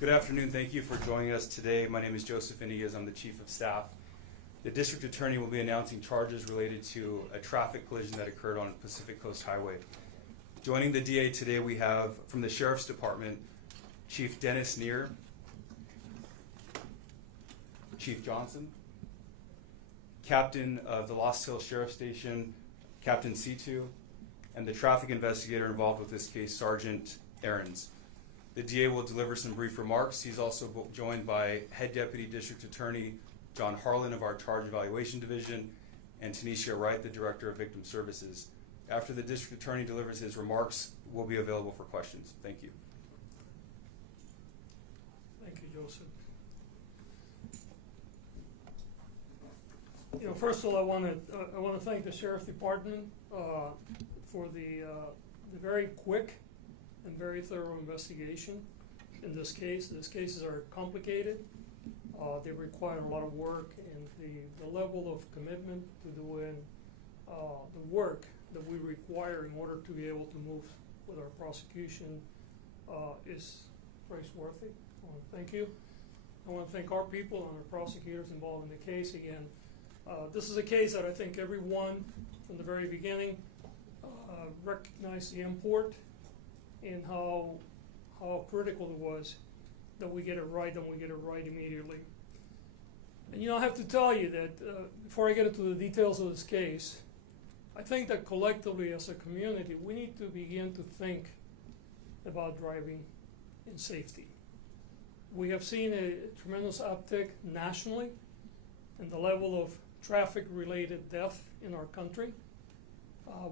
Good afternoon. Thank you for joining us today. My name is Joseph Iniguez. I'm the Chief of Staff. The District Attorney will be announcing charges related to a traffic collision that occurred on Pacific Coast Highway. Joining the DA today, we have from the Sheriff's Department, Chief Dennis Neer, Chief Johnson, Captain of the Lost Hills Sheriff Station, Captain C2, and the traffic investigator involved with this case, Sergeant Ahrens. The DA will deliver some brief remarks. He's also joined by Head Deputy District Attorney John Harlan of our Charge Evaluation Division and Tanisha Wright, the Director of Victim Services. After the District Attorney delivers his remarks, we'll be available for questions. Thank you. Thank you, Joseph. First of all, I want to thank the Sheriff's Department for the very quick and very thorough investigation in this case. These cases are complicated. They require a lot of work, and the level of commitment to doing the work that we require in order to be able to move with our prosecution is praiseworthy. I want to thank you. I want to thank our people and our prosecutors involved in the case. Again, this is a case that I think everyone from the very beginning recognized the import and how critical it was that we get it right, and we get it right immediately. And I have to tell you that before I get into the details of this case, I think that collectively as a community, we need to begin to think about driving in safety. We have seen a tremendous uptick nationally in the level of traffic-related death in our country.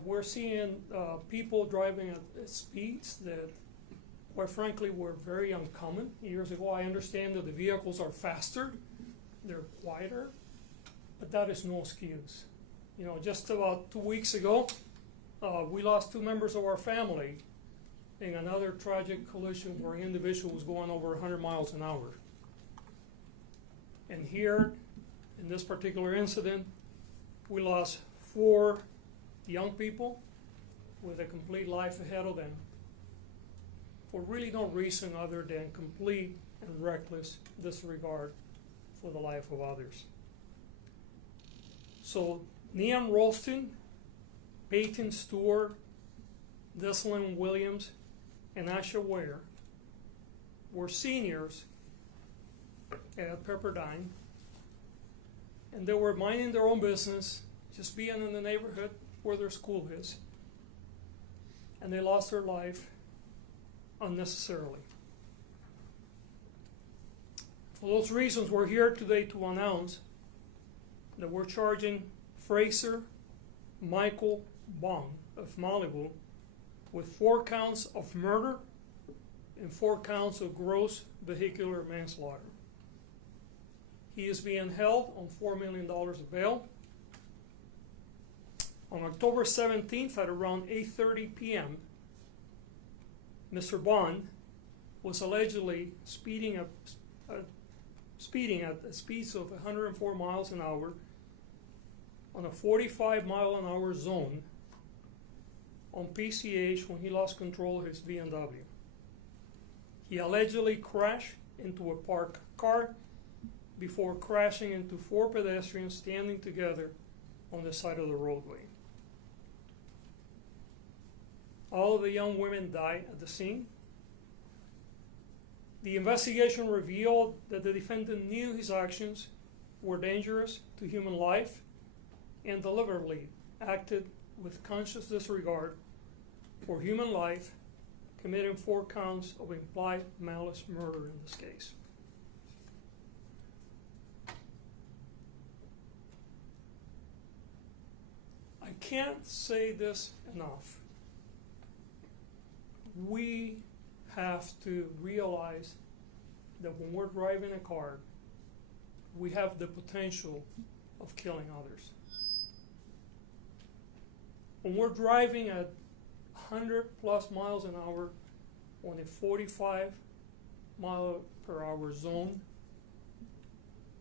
We're seeing people driving at speeds that, quite frankly, were very uncommon years ago. I understand that the vehicles are faster, they're quieter, but that is no excuse. Just about 2 weeks ago, we lost 2 members of our family in another tragic collision where an individual was going over 100 miles an hour. And here, in this particular incident, we lost 4 young people with a complete life ahead of them for really no reason other than complete and reckless disregard for the life of others. So Neam Rolston, Peyton Stewart, Dylan Williams, and Asha Ware were seniors at Pepperdine, and they were minding their own business, just being in the neighborhood where their school is, and they lost their life unnecessarily. For those reasons, we're here today to announce that we're charging Fraser Michael Bond of Malibu with 4 counts of murder and 4 counts of gross vehicular manslaughter. He is being held on $4 million of bail. On October 17th at around 8:30 p.m., Mr. Bond was allegedly speeding at speeds of 104 miles an hour on a 45-mile-an-hour zone on PCH when he lost control of his BMW. He allegedly crashed into a parked car before crashing into 4 pedestrians standing together on the side of the roadway. All of the young women died at the scene. The investigation revealed that the defendant knew his actions were dangerous to human life and deliberately acted with conscious disregard for human life, committing 4 counts of implied malice murder in this case. I can't say this enough. We have to realize that when we're driving a car, we have the potential of killing others. When we're driving at 100 plus miles an hour on a 45 mile per hour zone,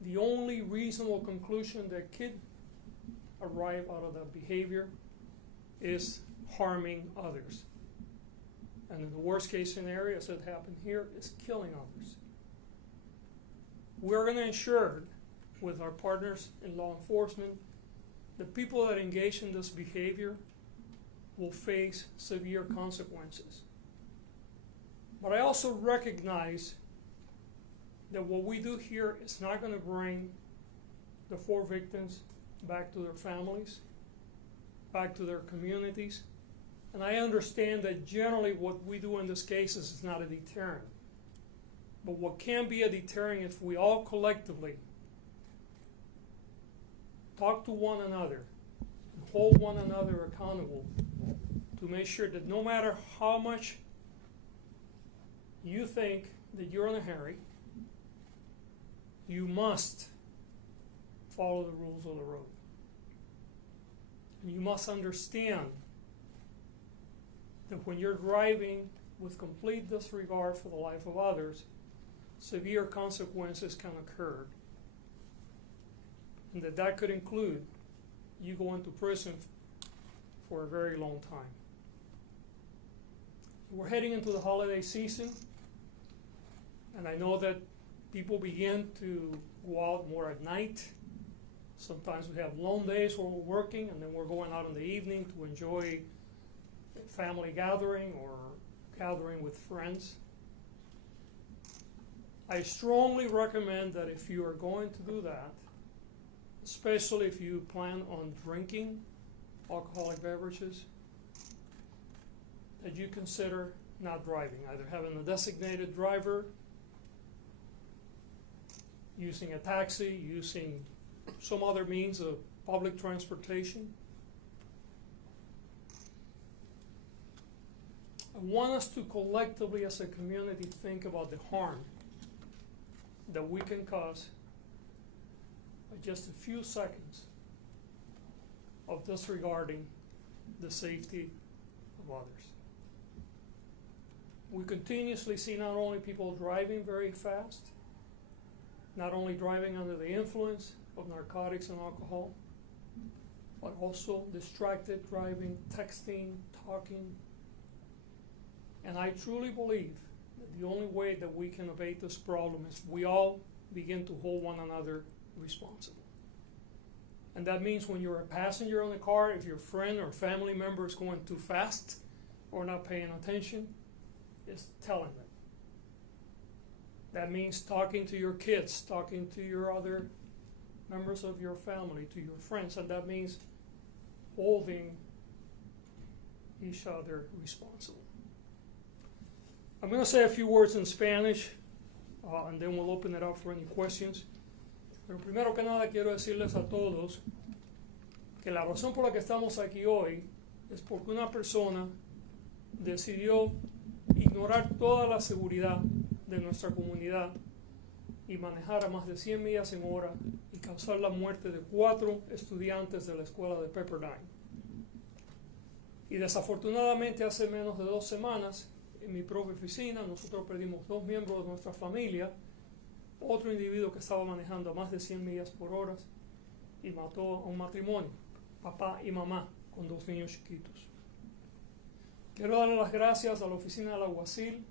the only reasonable conclusion that could arrive out of that behavior is harming others. And in the worst case scenario, as it happened here, is killing others. we're going to ensure with our partners in law enforcement, the people that engage in this behavior will face severe consequences. But I also recognize that what we do here is not going to bring the 4 victims back to their families, back to their communities. And I understand that generally what we do in these cases is not a deterrent. But what can be a deterrent if we all collectively talk to one another and hold one another accountable to make sure that no matter how much you think that you're in a hurry, you must follow the rules of the road. And you must understand that when you're driving with complete disregard for the life of others, severe consequences can occur. And that could include you going to prison for a very long time. We're heading into the holiday season, and I know that people begin to go out more at night. Sometimes we have long days where we're working, and then we're going out in the evening to enjoy a family gathering or gathering with friends. I strongly recommend that if you are going to do that, especially if you plan on drinking alcoholic beverages, that you consider not driving, either having a designated driver, using a taxi, using some other means of public transportation. I want us to collectively as a community think about the harm that we can cause by just a few seconds of disregarding the safety of others. We continuously see not only people driving very fast, not only driving under the influence of narcotics and alcohol, but also distracted driving, texting, talking. And I truly believe that the only way that we can abate this problem is we all begin to hold one another responsible. And that means when you're a passenger in the car, if your friend or family member is going too fast or not paying attention, is telling them. That means talking to your kids, talking to your other members of your family, to your friends, and that means holding each other responsible. I'm going to say a few words in Spanish, and then we'll open it up for any questions. Pero primero que nada quiero decirles a todos que la razón por la que estamos aquí hoy es porque una persona decidió ignorar toda la seguridad de nuestra comunidad y manejar a más de 100 millas en hora y causar la muerte de 4 estudiantes de la escuela de Pepperdine. Y desafortunadamente hace menos de 2 semanas, en mi propia oficina, nosotros perdimos 2 miembros de nuestra familia, otro individuo que estaba manejando a más de 100 millas por hora y mató a un matrimonio, papá y mamá, con 2 niños chiquitos. Quiero darle las gracias a la oficina del alguacil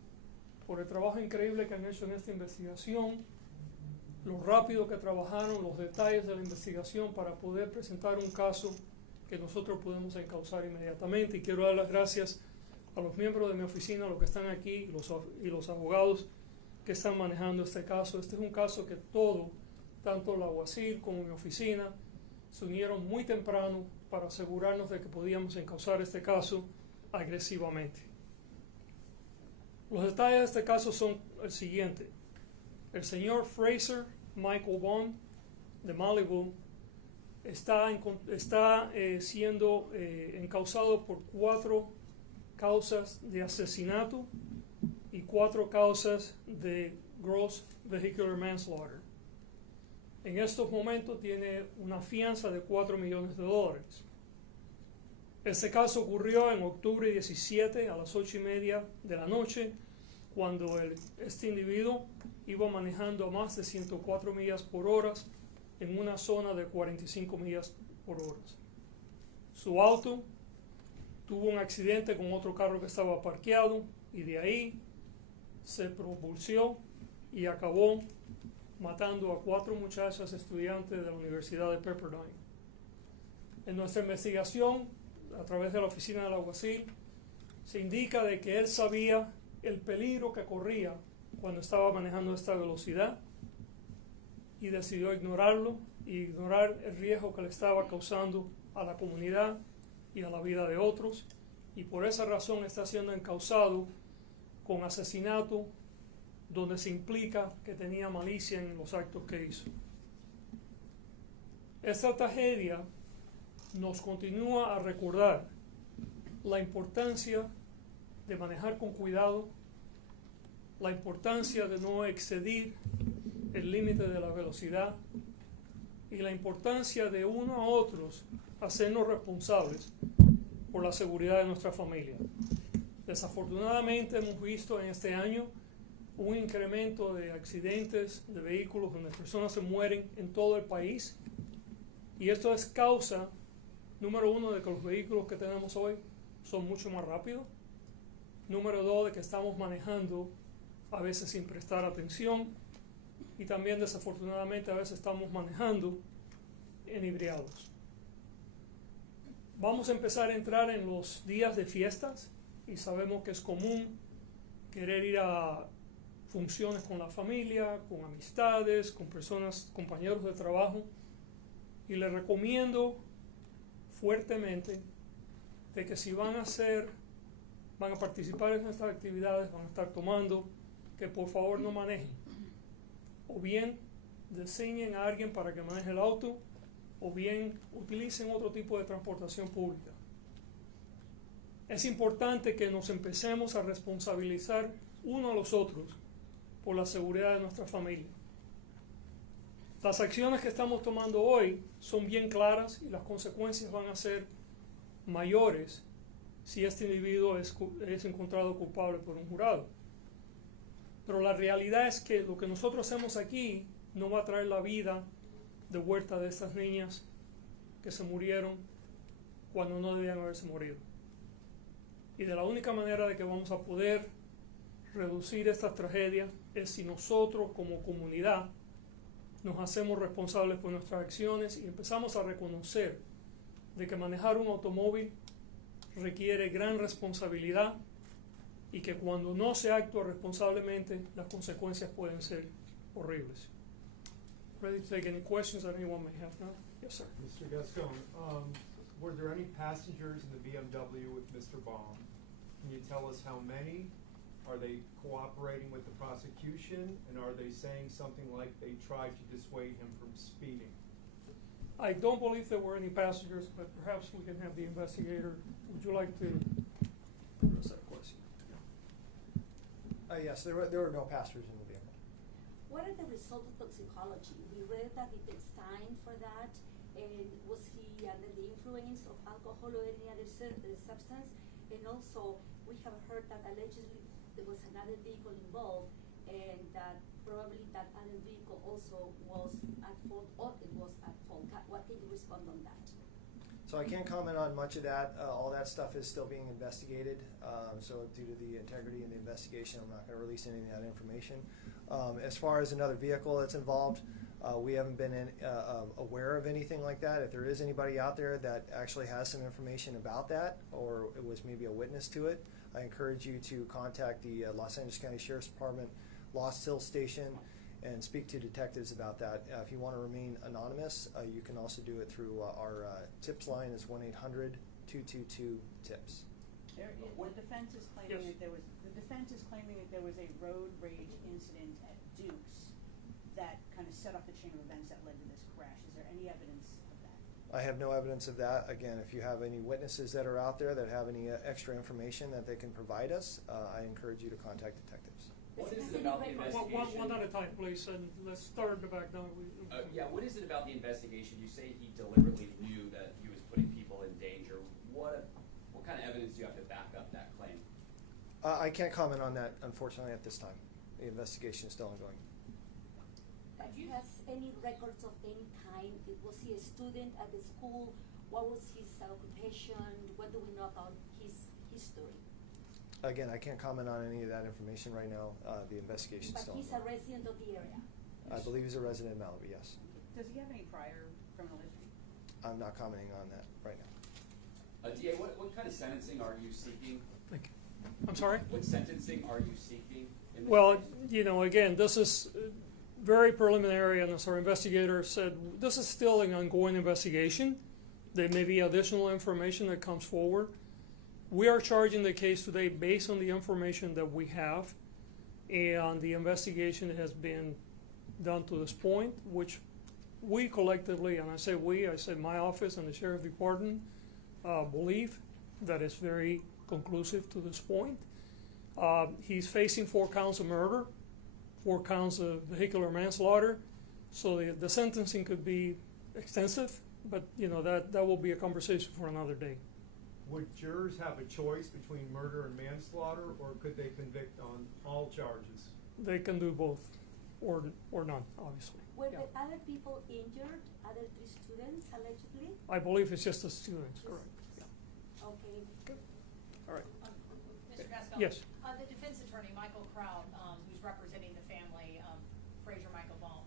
por el trabajo increíble que han hecho en esta investigación, lo rápido que trabajaron, los detalles de la investigación para poder presentar un caso que nosotros podemos encauzar inmediatamente. Y quiero dar las gracias a los miembros de mi oficina, los que están aquí, y los abogados que están manejando este caso. Este es un caso que tanto el alguacil como mi oficina, se unieron muy temprano para asegurarnos de que podíamos encauzar este caso agresivamente. Los detalles de este caso son el siguiente. El señor Fraser Michael Bond de Malibu está siendo encausado por 4 causas de asesinato y 4 causas de gross vehicular manslaughter. En estos momentos tiene una fianza de $4 millones. Este caso ocurrió en octubre 17 a las 8:30 de la noche, cuando este individuo iba manejando a más de 104 millas por hora en una zona de 45 millas por hora. Su auto tuvo un accidente con otro carro que estaba parqueado y de ahí se propulsó y acabó matando a 4 muchachas estudiantes de la Universidad de Pepperdine. En nuestra investigación, a través de la oficina del alguacil, se indica de que él sabía el peligro que corría cuando estaba manejando esta velocidad y decidió ignorarlo y ignorar el riesgo que le estaba causando a la comunidad y a la vida de otros, y por esa razón está siendo encausado con asesinato, donde se implica que tenía malicia en los actos que hizo. Esta tragedia nos continúa a recordar la importancia de manejar con cuidado, la importancia de no excedir el límite de la velocidad y la importancia de uno a otros hacernos responsables por la seguridad de nuestra familia. Desafortunadamente hemos visto en este año un incremento de accidentes de vehículos donde personas se mueren en todo el país, y esto es causa número 1 de que los vehículos que tenemos hoy son mucho más rápidos, número 2 de que estamos manejando a veces sin prestar atención, y también desafortunadamente a veces estamos manejando enebriados. Vamos a empezar a entrar en los días de fiestas y sabemos que es común querer ir a funciones con la familia, con amistades, con personas, compañeros de trabajo, y les recomiendo fuertemente de que si van a participar en estas actividades, van a estar tomando, que por favor no manejen, o bien designen a alguien para que maneje el auto, o bien utilicen otro tipo de transportación pública. Es importante que nos empecemos a responsabilizar unos a los otros por la seguridad de nuestra familia. Las acciones que estamos tomando hoy son bien claras y las consecuencias van a ser mayores si este individuo es encontrado culpable por un jurado. Pero la realidad es que lo que nosotros hacemos aquí no va a traer la vida de vuelta de estas niñas que se murieron cuando no debían haberse morido. Y de la única manera de que vamos a poder reducir estas tragedias es si nosotros como comunidad nos hacemos responsables por nuestras acciones y empezamos a reconocer de que manejar un automóvil requiere gran responsabilidad y que cuando no se actúa responsablemente las consecuencias pueden ser horribles. Ready to take any questions that anyone may have now? Yes, sir. Mr. Gascón, were there any passengers in the BMW with Mr. Baum? Can you tell us how many? Are they cooperating with the prosecution? And are they saying something like they tried to dissuade him from speeding? I don't believe there were any passengers, but perhaps we can have the investigator. Would you like to address that question? Yes, there were no passengers in the vehicle. What are the results of toxicology? We read that it takes time for that. And was he under the influence of alcohol or any other substance? And also, we have heard that allegedly there was another vehicle involved, and that probably that other vehicle also was at fault, or it was at fault. What can you respond on that? So I can't comment on much of that. All that stuff is still being investigated. So due to the integrity in the investigation, I'm not going to release any of that information. As far as another vehicle that's involved, we haven't been aware of anything like that. If there is anybody out there that actually has some information about that, or it was maybe a witness to it, I encourage you to contact the Los Angeles County Sheriff's Department Lost Hill Station and speak to detectives about that. If you want to remain anonymous, you can also do it through our tips line is 1-800-222-TIPS. The defense is claiming Yes. that there was a road rage incident at Duke's that kind of set off the chain of events that led to this crash. Is there any evidence of that? I have no evidence of that. Again, if you have any witnesses that are out there that have any extra information that they can provide us, I encourage you to contact detectives. What is it about the investigation? One at a time, please, and let's start at the back now. What is it about the investigation? You say he deliberately knew that he was putting people in danger. What kind of evidence do you have to back up that claim? I can't comment on that, unfortunately, at this time. The investigation is still ongoing. Has any records of any kind? Was he a student at the school? What was his occupation? What do we know about his history? Again, I can't comment on any of that information right now. The investigation is But still he's ongoing. a resident of the area. I believe he's a resident of Malibu, yes. Does he have any prior criminal history? I'm not commenting on that right now. DA, what kind of sentencing are you seeking? Thank you. I'm sorry? What sentencing are you seeking in this Well, case? you know, again, this is very preliminary, and as our investigator said, this is still an ongoing investigation. There may be additional information that comes forward. We are charging the case today based on the information that we have and the investigation that has been done to this point, which we collectively, and I say we, I say my office and the Sheriff Department, believe that it's very conclusive to this point. He's facing 4 counts of murder, 4 counts of vehicular manslaughter, so the sentencing could be extensive, but you know that will be a conversation for another day. Would jurors have a choice between murder and manslaughter, or could they convict on all charges? They can do both, or none, obviously. Were Yeah. the other people injured, other 3 students allegedly? I believe it's just the students, correct? Yeah. Okay. All right. Mr. Gascón? Yes. The defense attorney, Michael Kraut, who's representing the family of Fraser Michael Baum,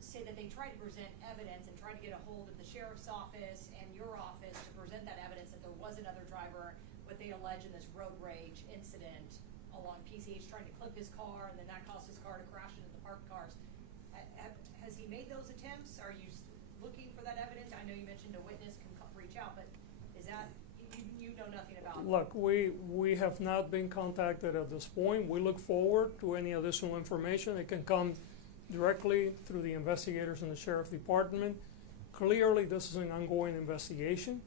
say that they tried to present evidence and tried to get a hold of the sheriff's office and your office to present that evidence that there was another driver, what they allege in this road rage incident along PCH, trying to clip his car, and then that caused his car to crash into the parked cars. Has he made those attempts? Are you looking for that evidence? I know you mentioned a witness can reach out, but is that, you know nothing about? Look, we have not been contacted at this point. We look forward to any additional information. It can come directly through the investigators in the Sheriff Department. Clearly, this is an ongoing investigation.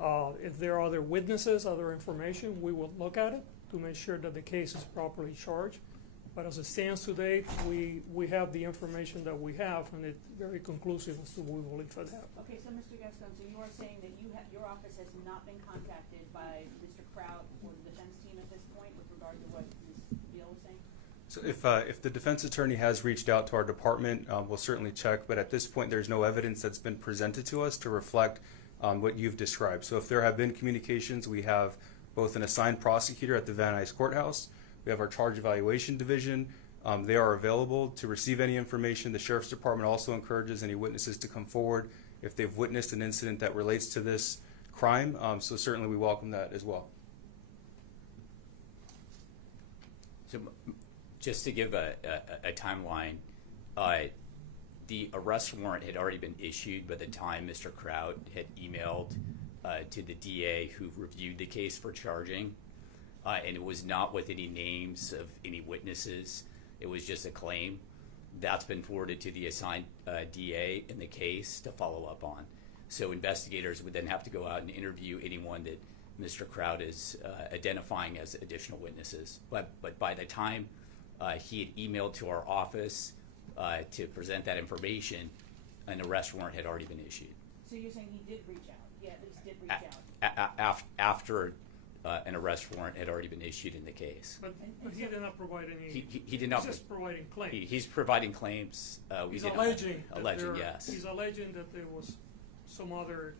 If there are other witnesses, other information, we will look at it to make sure that the case is properly charged. But as it stands today, we have the information that we have, and it's very conclusive as to what we believe that happened. Okay, so Mr. Gascón, so you are saying that your office has not been contacted by Mr. Kraut or the defense team at this point with regard to what Ms. Beal was saying? So if the defense attorney has reached out to our department, we'll certainly check, but at this point, there's no evidence that's been presented to us to reflect what you've described. So if there have been communications, we have both an assigned prosecutor at the Van Nuys Courthouse, we have our charge evaluation division. They are available to receive any information. The Sheriff's Department also encourages any witnesses to come forward if they've witnessed an incident that relates to this crime. So certainly we welcome that as well. So just to give a timeline, the arrest warrant had already been issued by the time Mr. Kraut had emailed to the DA who reviewed the case for charging. And it was not with any names of any witnesses. It was just a claim. That's been forwarded to the assigned DA in the case to follow up on. So investigators would then have to go out and interview anyone that Mr. Kraut is identifying as additional witnesses. But by the time he had emailed to our office to present that information, an arrest warrant had already been issued. So you're saying he did reach out? He at least did reach out? After an arrest warrant had already been issued in the case. But he did not provide any. He did not. He's just providing claims. He's providing claims. He's alleging. Yes. He's alleging that there was some other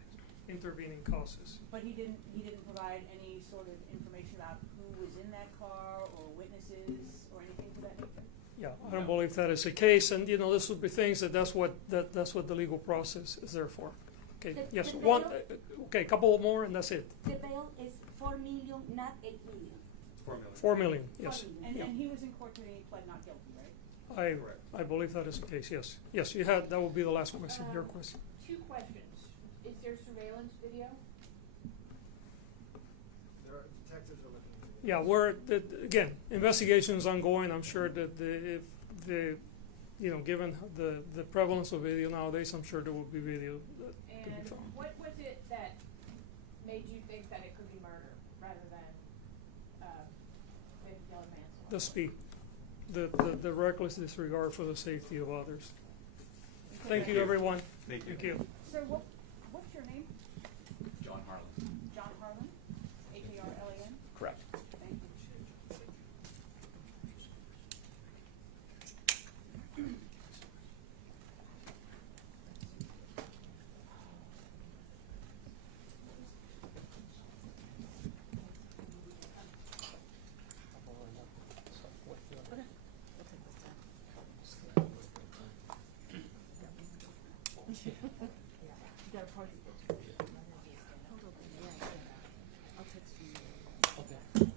intervening causes. But he didn't provide any sort of information about who was in that car or witnesses or anything to that nature? Yeah, I don't believe that is the case, and you know, this would be things that's what the legal process is there for. Okay, yes, The one, bail- okay, a couple more and that's it. The bail is 4 million, not 8 million. 4 million. 4 million, yes. 4 million. And he was in court today, he pled not guilty, right? I believe that is the case, yes. Yes, you had, that would be the last question, your question. 2 questions. Is there surveillance video? There are detectives are looking at it. Yeah, again, investigation is ongoing. I'm sure that given the prevalence of video nowadays, I'm sure there will be video that could be And found. what was it that made you think that it could be murder rather than vehicular manslaughter? The speed, the reckless disregard for the safety of others. Thank you, everyone. Thank you. Thank you. Sir, what's your name? John Harlan. John Harlan? Harlan? Correct. Thank you. Hold on, yeah, I can. I'll text you. Okay.